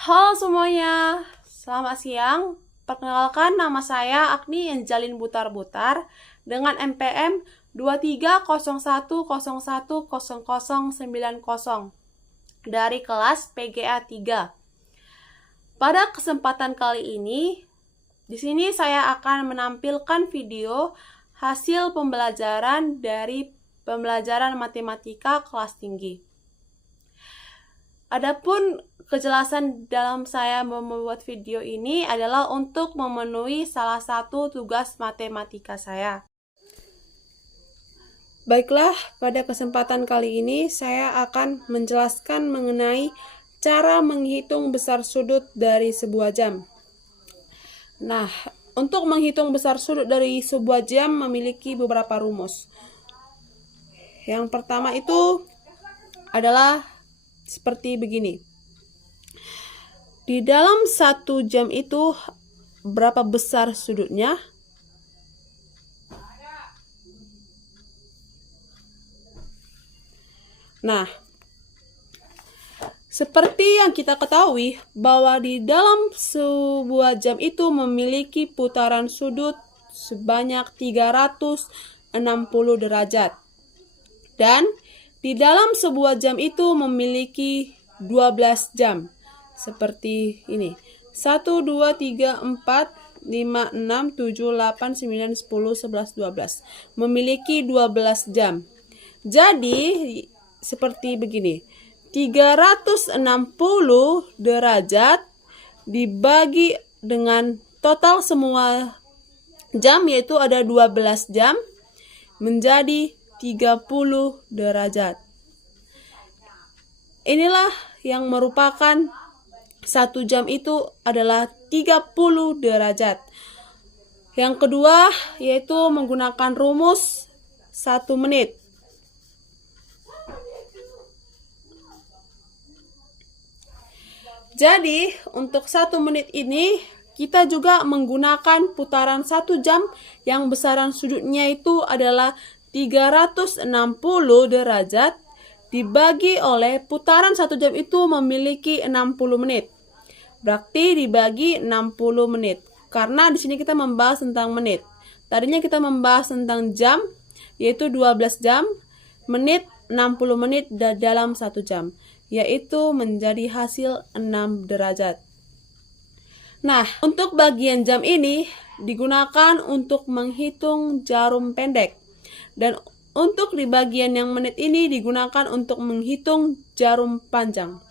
Halo semuanya, selamat siang. Perkenalkan, nama saya Agni Enjalin Butar-Butar dengan NPM 2301010090 dari kelas PGA 3. Pada kesempatan kali ini, di sini saya akan menampilkan video hasil pembelajaran dari pembelajaran matematika kelas tinggi. Adapun kejelasan dalam saya membuat video ini adalah untuk memenuhi salah satu tugas matematika saya. Baiklah, pada kesempatan kali ini saya akan menjelaskan mengenai cara menghitung besar sudut dari sebuah jam. Nah, untuk menghitung besar sudut dari sebuah jam memiliki beberapa rumus. Yang pertama itu adalah seperti begini. Di dalam 1 jam itu berapa besar sudutnya? Nah, seperti yang kita ketahui bahwa di dalam sebuah jam itu memiliki putaran sudut sebanyak 360 derajat. Dan di dalam sebuah jam itu memiliki 12 jam. Seperti ini. 1, 2, 3, 4, 5, 6, 7, 8, 9, 10, 11, 12. Memiliki 12 jam. Jadi, seperti begini. 360 derajat dibagi dengan total semua jam, yaitu ada 12 jam, menjadi 30 derajat. Inilah yang merupakan 1 jam itu adalah 30 derajat. Yang kedua yaitu menggunakan rumus 1 menit. Jadi untuk 1 menit ini kita juga menggunakan putaran 1 jam yang besaran sudutnya itu adalah 360 derajat dibagi oleh putaran 1 jam itu memiliki 60 menit. Berarti dibagi 60 menit. Karena di sini kita membahas tentang menit. Tadinya kita membahas tentang jam, yaitu 12 jam, menit 60 menit dalam 1 jam, yaitu menjadi hasil 6 derajat. Nah, untuk bagian jam ini digunakan untuk menghitung jarum pendek. Dan untuk di bagian yang menit ini digunakan untuk menghitung jarum panjang.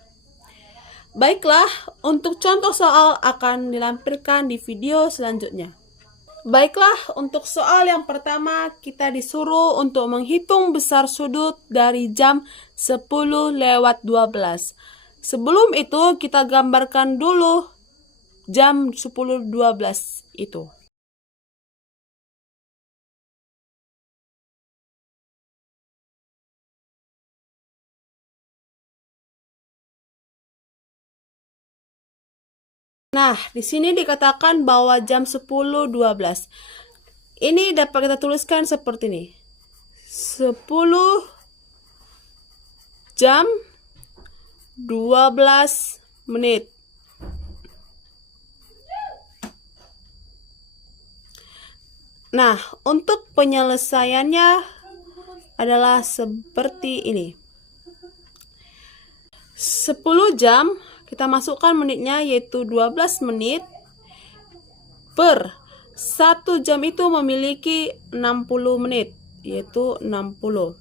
Baiklah, untuk contoh soal akan dilampirkan di video selanjutnya. Baiklah, untuk soal yang pertama kita disuruh untuk menghitung besar sudut dari jam 10:12. Sebelum itu kita gambarkan dulu jam 10:12 itu. Nah, di sini dikatakan bahwa jam 10:12. Ini dapat kita tuliskan seperti ini. 10 jam 12 menit. Nah, untuk penyelesaiannya adalah seperti ini. 10 jam kita masukkan menitnya yaitu 12 menit per 1 jam itu memiliki 60 menit yaitu 60.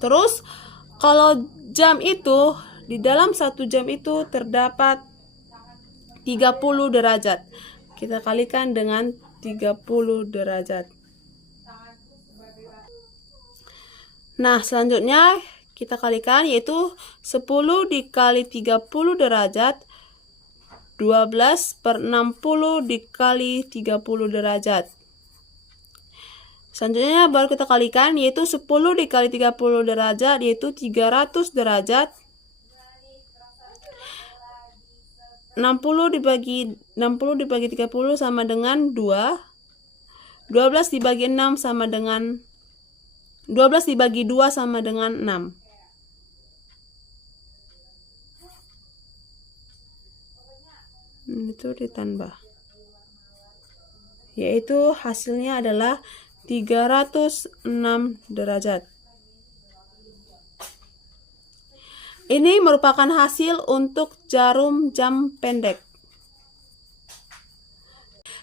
Terus kalau jam itu di dalam 1 jam itu terdapat 30 derajat. Kita kalikan dengan 30 derajat. Nah, selanjutnya kita kalikan yaitu 10 dikali 30 derajat 12 per 60 dikali 30 derajat. Selanjutnya baru kita kalikan yaitu 10 dikali 30 derajat yaitu 300 derajat. 60 dibagi 30 sama dengan 2. 12 dibagi 6 sama dengan 12 dibagi 2 sama dengan 6. itu ditambah, yaitu hasilnya adalah 306 derajat. Ini merupakan hasil untuk jarum jam pendek.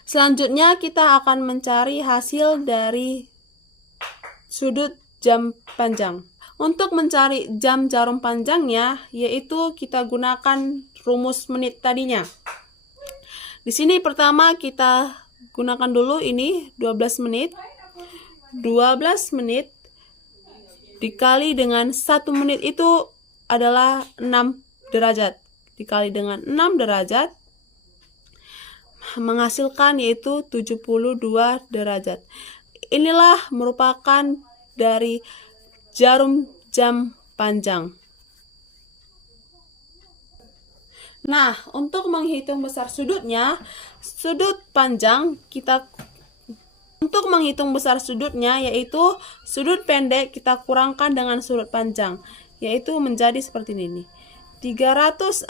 Selanjutnya kita akan mencari hasil dari sudut jam panjang. Untuk mencari jam jarum panjangnya, yaitu kita gunakan rumus menit tadinya. Di sini pertama kita gunakan dulu ini 12 menit. 12 menit dikali dengan 1 menit itu adalah 6 derajat. Dikali dengan 6 derajat menghasilkan yaitu 72 derajat. Inilah merupakan dari jarum jam panjang. Nah, untuk menghitung besar sudutnya, untuk menghitung besar sudutnya, yaitu sudut pendek kita kurangkan dengan sudut panjang, yaitu menjadi seperti ini. 306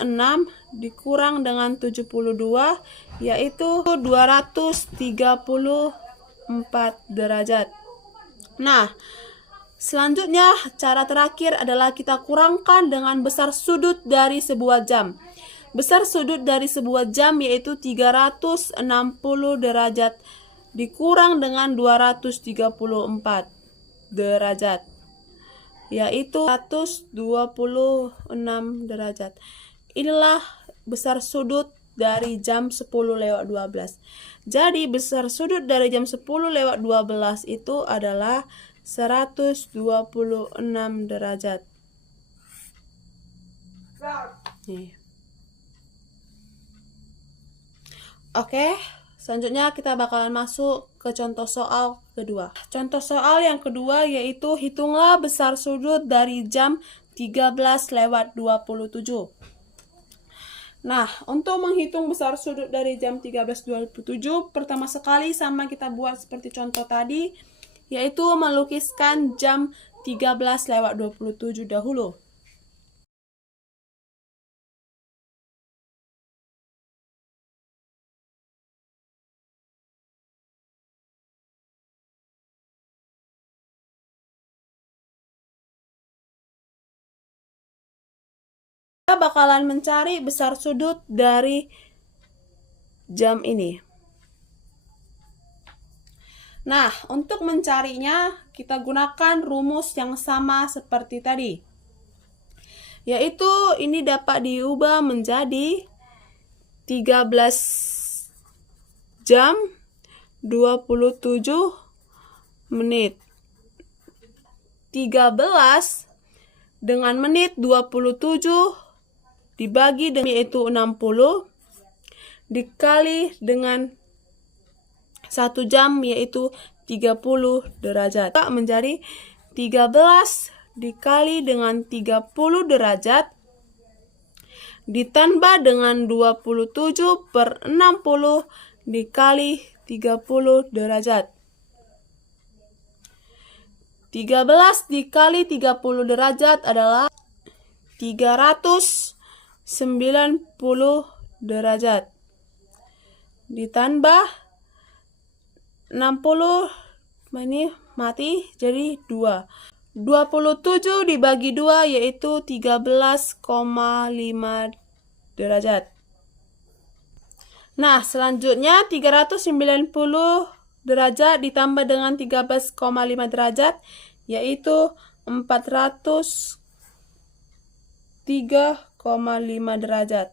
dikurang dengan 72, yaitu 234 derajat. Nah, selanjutnya cara terakhir adalah kita kurangkan dengan besar sudut dari sebuah jam. Besar sudut dari sebuah jam yaitu 360 derajat dikurang dengan 234 derajat, yaitu 126 derajat. Inilah besar sudut dari jam 10:12. Jadi besar sudut dari jam 10:12 itu adalah 126 derajat. Nih. Oke, selanjutnya kita bakalan masuk ke contoh soal kedua. Contoh soal yang kedua yaitu hitunglah besar sudut dari jam 13:27. Nah, untuk menghitung besar sudut dari jam 13:27, pertama sekali sama kita buat seperti contoh tadi, yaitu melukiskan jam 13:27 dahulu. Kita bakalan mencari besar sudut dari jam ini. Nah, untuk mencarinya kita gunakan rumus yang sama seperti tadi, yaitu ini dapat diubah menjadi 13 jam 27 menit. 13 dengan menit 27 dibagi dengan yaitu 60 dikali dengan 1 jam yaitu 30 derajat. Menjadi 13 dikali dengan 30 derajat ditambah dengan 27/60 dikali 30 derajat. 13 dikali 30 derajat adalah 390 derajat. Ditambah 60, ini mati jadi 2. 27 dibagi 2 yaitu 13,5 derajat. Nah, selanjutnya 390 derajat ditambah dengan 13,5 derajat yaitu 403,5 derajat.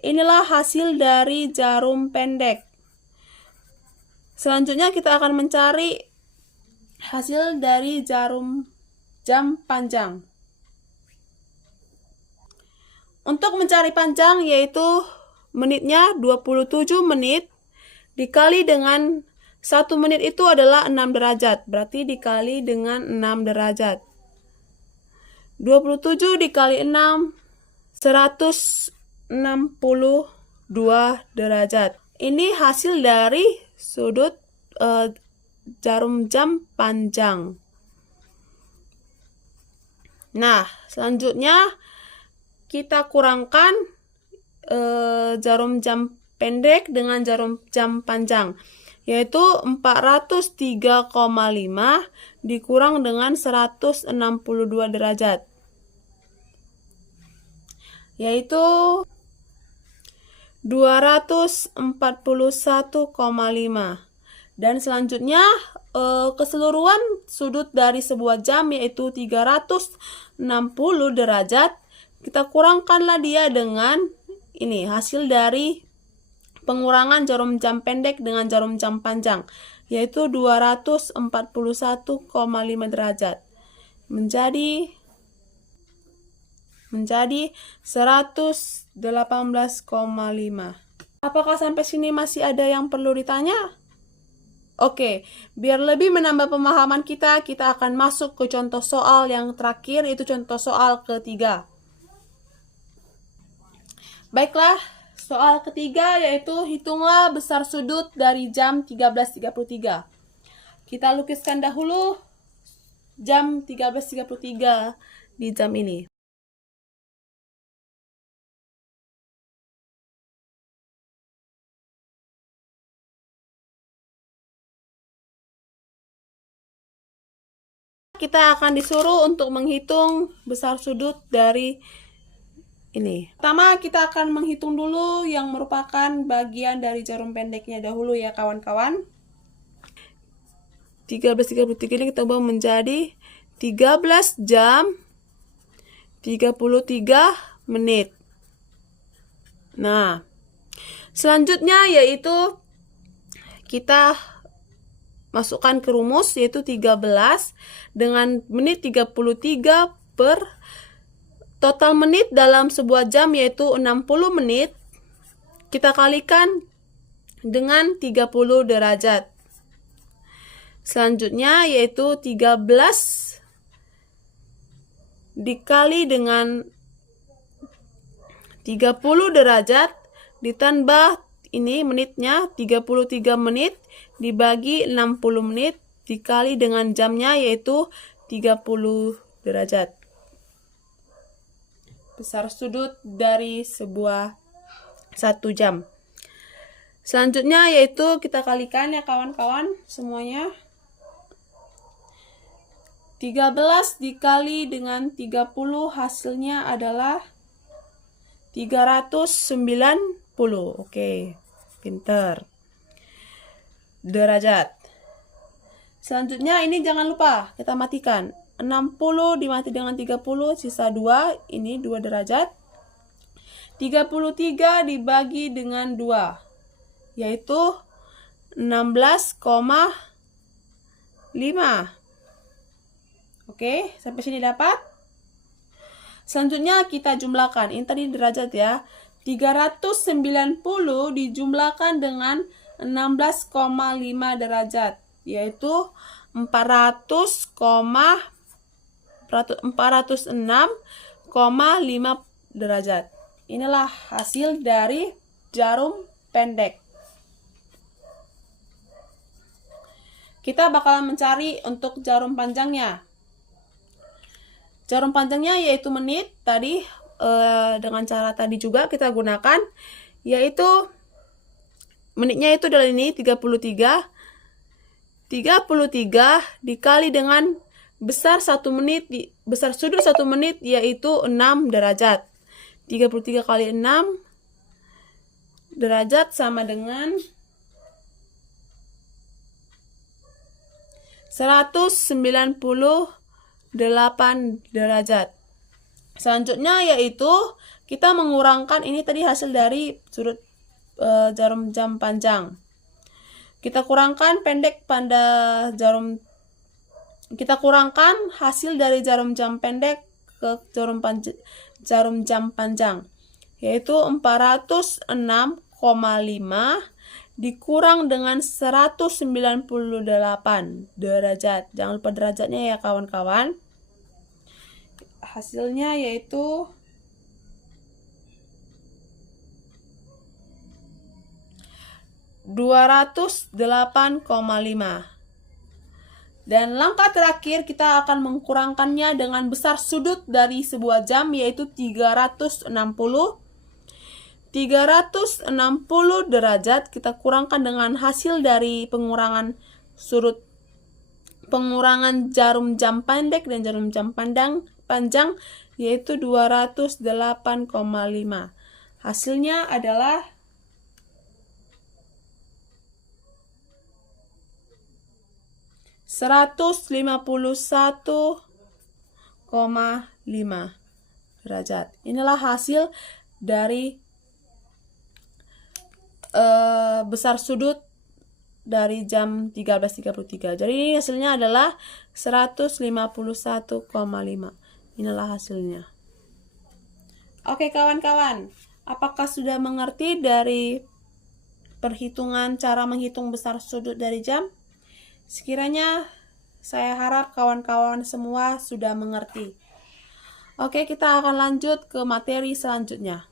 Inilah hasil dari jarum pendek. Selanjutnya kita akan mencari hasil dari jarum jam panjang. Untuk mencari panjang yaitu menitnya 27 menit dikali dengan 1 menit itu adalah 6 derajat. Berarti dikali dengan 6 derajat. 27 dikali 6 162 derajat. Ini hasil dari sudut jarum jam panjang. Nah, selanjutnya kita kurangkan jarum jam pendek dengan jarum jam panjang, yaitu 403,5 dikurang dengan 162 derajat, yaitu 241,5. Dan selanjutnya keseluruhan sudut dari sebuah jam yaitu 360 derajat. Kita kurangkanlah dia dengan ini, hasil dari pengurangan jarum jam pendek dengan jarum jam panjang, yaitu 241,5 derajat. Menjadi 118,5. Apakah sampai sini masih ada yang perlu ditanya? Oke, biar lebih menambah pemahaman kita akan masuk ke contoh soal yang terakhir, yaitu contoh soal ketiga. Baiklah, soal ketiga yaitu hitunglah besar sudut dari jam 13.33. Kita lukiskan dahulu jam 13.33 di jam ini. Kita akan disuruh untuk menghitung besar sudut dari ini. Pertama, kita akan menghitung dulu yang merupakan bagian dari jarum pendeknya dahulu ya kawan-kawan. 13.33 ini kita ubah menjadi 13 jam 33 menit. Nah, selanjutnya yaitu kita masukkan ke rumus, yaitu 13 dengan menit 33 per total menit dalam sebuah jam yaitu 60 menit. Kita kalikan dengan 30 derajat. Selanjutnya yaitu 13 dikali dengan 30 derajat ditambah ini menitnya 33 menit dibagi 60 menit dikali dengan jamnya yaitu 30 derajat. Besar sudut dari sebuah 1 jam. Selanjutnya yaitu kita kalikan ya kawan-kawan semuanya. 13 dikali dengan 30 hasilnya adalah 390. Oke, pinter. Derajat. Selanjutnya ini jangan lupa kita matikan. 60 dimati dengan 30 sisa 2, ini 2 derajat. 33 dibagi dengan 2 yaitu 16,5. Oke, sampai sini dapat? Selanjutnya kita jumlahkan. Ini tadi derajat ya. 390 dijumlahkan dengan 16,5 derajat, yaitu 406,5 derajat. Inilah hasil dari jarum pendek. Kita bakalan mencari untuk jarum panjangnya. Jarum panjangnya yaitu menit tadi dengan cara tadi juga kita gunakan, yaitu menitnya itu adalah ini 33 dikali dengan besar 1 menit besar sudut 1 menit yaitu 6 derajat. 33 kali 6 derajat sama dengan 198 derajat. Selanjutnya yaitu kita mengurangkan ini tadi hasil dari sudut jarum jam panjang. Kita kurangkan pendek pada jarum. Kita kurangkan hasil dari jarum jam pendek ke jarum jam panjang, yaitu 406,5 dikurang dengan 198 derajat. Jangan lupa derajatnya ya kawan-kawan. Hasilnya yaitu 208,5. Dan langkah terakhir kita akan mengkurangkannya dengan besar sudut dari sebuah jam yaitu 360. 360 derajat kita kurangkan dengan hasil dari pengurangan jarum jam pendek dan jarum jam panjang yaitu 208,5. Hasilnya adalah 151,5 derajat. Inilah hasil dari besar sudut dari jam 13.33. Jadi hasilnya adalah 151,5. Inilah hasilnya. Oke kawan-kawan, apakah sudah mengerti dari perhitungan cara menghitung besar sudut dari jam? Sekiranya saya harap kawan-kawan semua sudah mengerti. Oke, kita akan lanjut ke materi selanjutnya.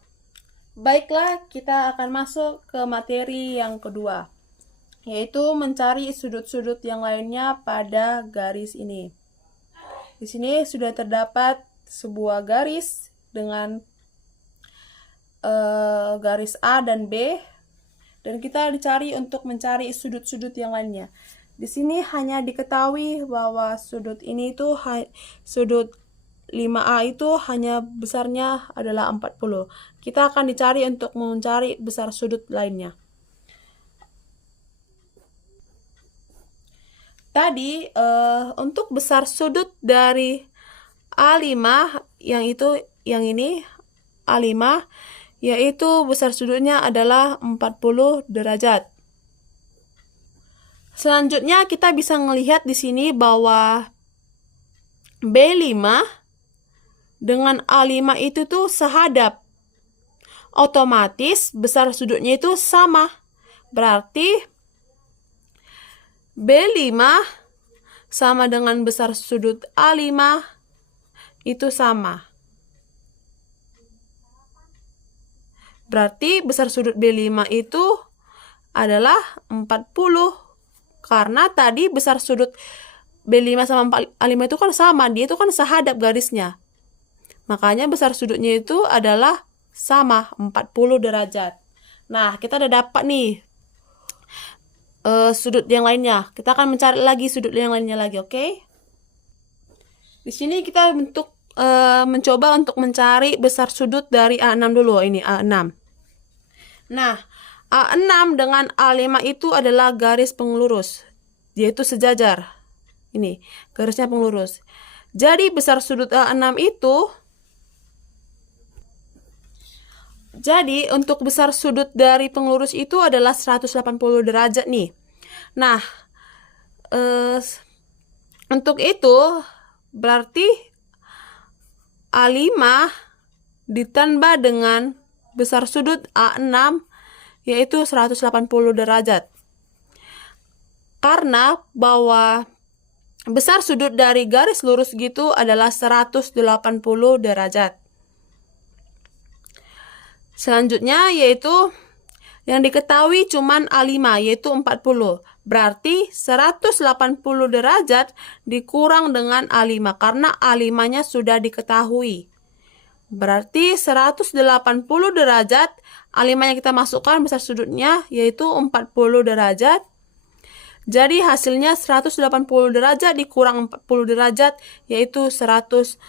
Baiklah, kita akan masuk ke materi yang kedua, yaitu mencari sudut-sudut yang lainnya pada garis ini. Di sini sudah terdapat sebuah garis dengan garis A dan B, dan kita dicari untuk mencari sudut-sudut yang lainnya. Di sini hanya diketahui bahwa sudut ini itu sudut 5A itu hanya besarnya adalah 40. Kita akan dicari untuk mencari besar sudut lainnya. Tadi untuk besar sudut dari A5 yang ini A5 yaitu besar sudutnya adalah 40 derajat. Selanjutnya kita bisa melihat di sini bahwa B5 dengan A5 itu tuh sehadap. Otomatis besar sudutnya itu sama. Berarti B5 sama dengan besar sudut A5 itu sama. Berarti besar sudut B5 itu adalah 40. Karena tadi besar sudut B5 sama A5 itu kan sama. Dia itu kan sehadap garisnya. Makanya besar sudutnya itu adalah sama, 40 derajat. Nah, kita udah dapat nih sudut yang lainnya. Kita akan mencari lagi sudut yang lainnya lagi, oke? Di sini kita mencoba untuk mencari besar sudut dari A6 dulu. Ini A6. Nah, A6 dengan A5 itu adalah garis pengelurus, yaitu sejajar. Ini, garisnya pengelurus. Jadi besar sudut A6 itu untuk besar sudut dari pengelurus itu adalah 180 derajat nih. Nah, untuk itu berarti A5 ditambah dengan besar sudut A6 yaitu 180 derajat. Karena bahwa besar sudut dari garis lurus gitu adalah 180 derajat. Selanjutnya yaitu yang diketahui cuman A5 yaitu 40. Berarti 180 derajat dikurang dengan A5 karena A5-nya sudah diketahui. Berarti 180 derajat, A5-nya kita masukkan besar sudutnya yaitu 40 derajat. Jadi hasilnya 180 derajat dikurang 40 derajat yaitu 140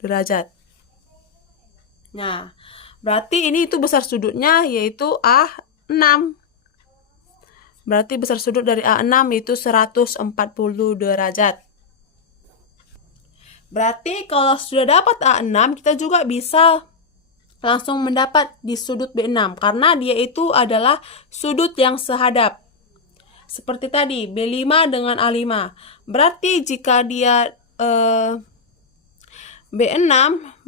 derajat. Nah, berarti ini itu besar sudutnya yaitu A6. Berarti besar sudut dari A6 itu 140 derajat. Berarti kalau sudah dapat A6, kita juga bisa langsung mendapat di sudut B6 karena dia itu adalah sudut yang sehadap. Seperti tadi B5 dengan A5. Berarti jika dia B6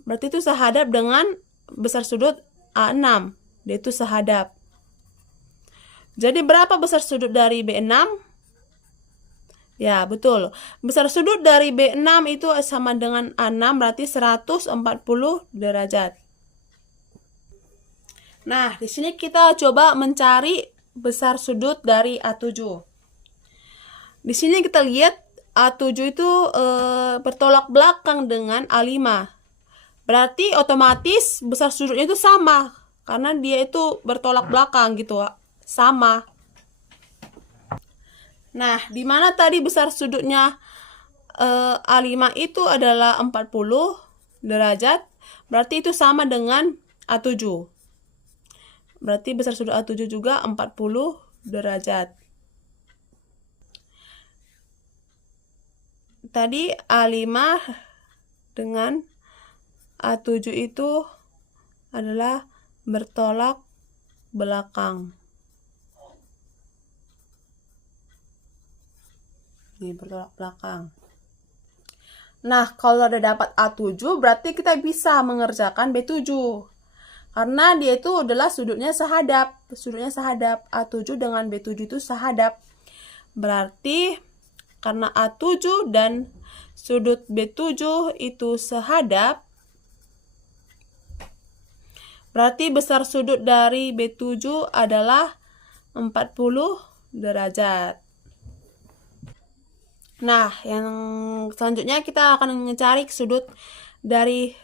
berarti itu sehadap dengan besar sudut A6. Dia itu sehadap. Jadi berapa besar sudut dari B6? Ya, betul. Besar sudut dari B6 itu sama dengan A6 berarti 140 derajat. Nah, di sini kita coba mencari besar sudut dari A7. Di sini kita lihat A7 itu bertolak belakang dengan A5. Berarti otomatis besar sudutnya itu sama. karena dia itu bertolak belakang gitu, sama. Nah, di mana tadi besar sudutnya A5 itu adalah 40 derajat, berarti itu sama dengan A7. Berarti besar sudut A7 juga 40 derajat. Tadi A5 dengan A7 itu adalah bertolak belakang. Ini bertolak belakang. Nah, kalau udah dapat A7, berarti kita bisa mengerjakan B7. Karena dia itu adalah sudutnya sahadap. Sudutnya sahadap. A7 dengan B7 itu sahadap. Berarti karena A7 dan sudut B7 itu sahadap, berarti besar sudut dari B7 adalah 40 derajat. Nah, yang selanjutnya kita akan mencari sudut dari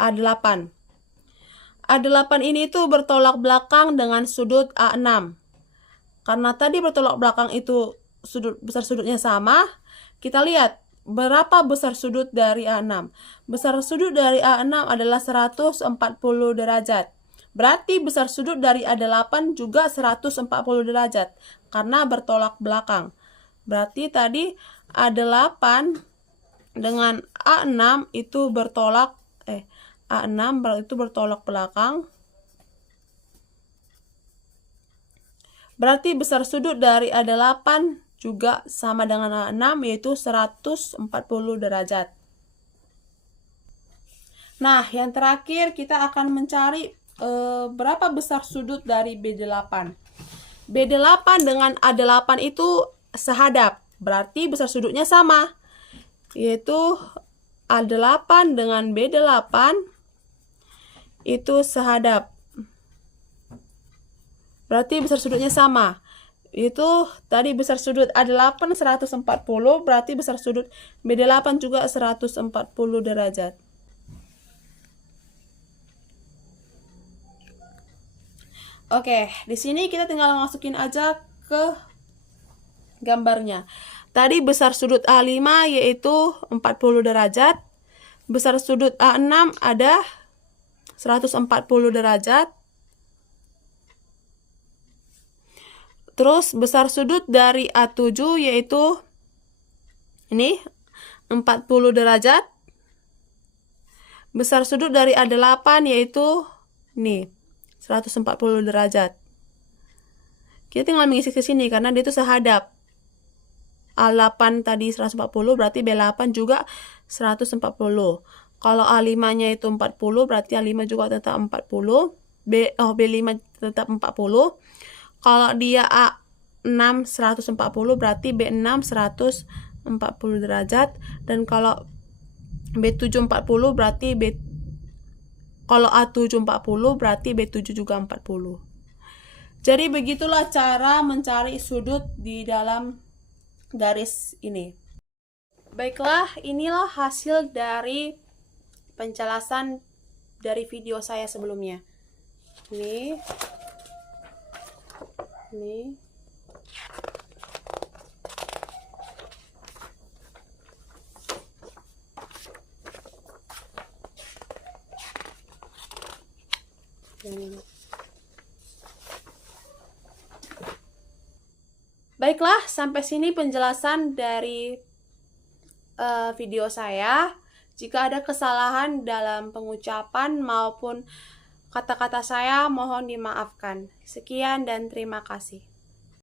A8. A8 ini tuh bertolak belakang dengan sudut A6. Karena tadi bertolak belakang itu besar sudutnya sama, kita lihat berapa besar sudut dari A6. Besar sudut dari A6 adalah 140 derajat. Berarti besar sudut dari A8 juga 140 derajat karena bertolak belakang. Berarti tadi A8 dengan A6 itu A6 itu bertolak belakang. Berarti besar sudut dari A8 juga sama dengan A6, yaitu 140 derajat. Nah, yang terakhir kita akan mencari berapa besar sudut dari B8. B8 dengan A8 itu sahadap, berarti besar sudutnya sama, yaitu A8 dengan B8 itu sahadap, berarti besar sudutnya sama. Itu tadi besar sudut A8 140, berarti besar sudut B8 juga 140 derajat. Oke, di sini kita tinggal masukin aja ke gambarnya. Tadi besar sudut A5 yaitu 40 derajat. Besar sudut A6 ada 140 derajat. Terus besar sudut dari A7 yaitu ini 40 derajat. Besar sudut dari A8 yaitu ini 140 derajat. Kita tinggal mengisi ke sini karena dia itu sahadap. A8 tadi 140, berarti B8 juga 140. Kalau A5-nya itu 40, berarti A5 juga tetap 40. B5 tetap 40. Kalau dia A6 140, berarti B6 140 derajat. Dan kalau B7 40, berarti kalau A7 40, berarti B7 juga 40. Jadi begitulah cara mencari sudut di dalam garis ini. Baiklah, inilah hasil dari penjelasan dari video saya sebelumnya. Ini. Baiklah, sampai sini penjelasan dari video saya. Jika ada kesalahan dalam pengucapan maupun kata-kata saya, mohon dimaafkan. Sekian dan terima kasih.